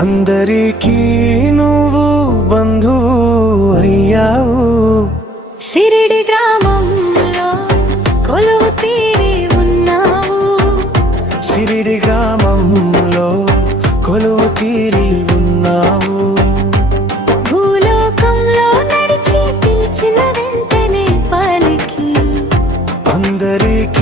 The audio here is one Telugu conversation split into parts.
అందరికీ నువ్వు బంధువు అయ్యావు. సిరిడి గ్రామంలో కొలువు తీరి ఉన్నావు. సిరిడి గ్రామంలో కొలువు తీరి ఉన్నావు. భూలోకంలో నడిచి పిలిచిన వెంటనే పలికి. అందరికీ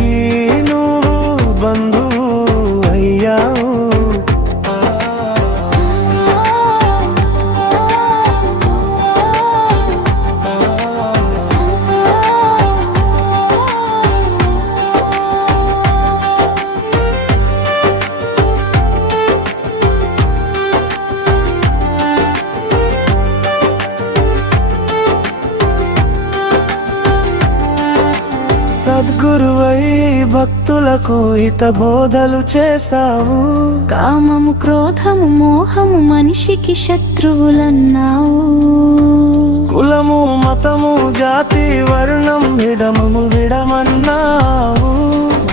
సద్గురువై భక్తులకు హిత బోధలు చేశావు. కామము క్రోధము మోహము మనిషికి శత్రువులన్నావు. కులము మతము జాతి వర్ణం విడమము విడమన్నావు.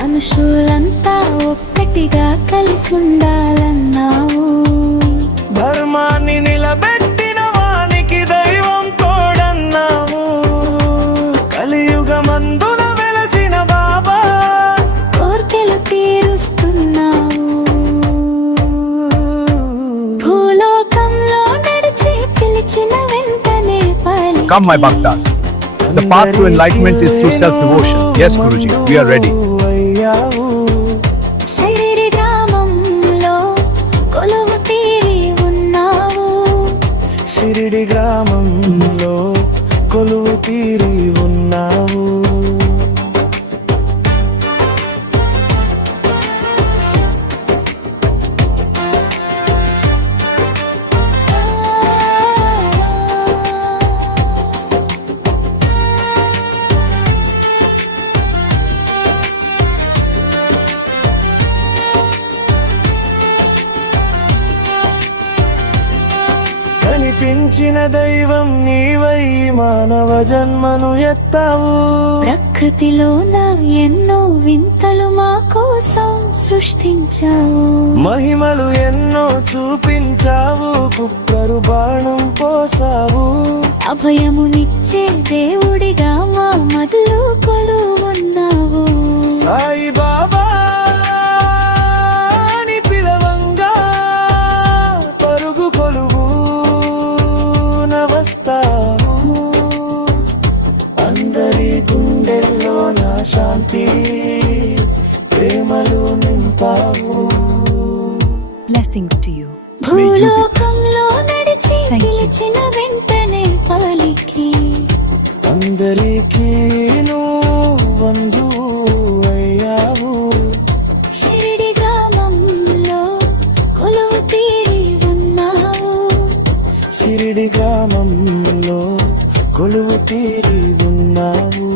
మనుషులంతా ఒక్కటిగా కలిసి ఉండాలన్నావు. ధర్మాన్ని నిలబెట్టిన Come, my Bhaktas. The path to enlightenment is through self devotion. Yes, Guruji, we are ready. Shirdi గ్రామంలో కొలువు తీరి ఉన్నావు కనిపించిన దైవం నీవై మానవ జన్మను ఎత్తావు. ప్రకృతిలోన ఎన్నో వింతలు మా కోసం సృష్టించావు. మహిమలు ఎన్నో చూపించావు కుక్కరు బాణం పోసావు. అభయమునిచ్చే దేవుడిగా మా గుండెల్లో నా శాంతి ప్రేమలు నింపావు. Blessings to you. భూలోకంలో నడిచి Thank you. పిలిచిన వెంటనే పలికి. అందరికీ నువ్వు బంధువు అయ్యావు. షిరిడి గ్రామంలో కొలువు తీరి ఉన్నావు. సిరిడి గ్రామంలో కొలువు తీరి ఉన్నావు.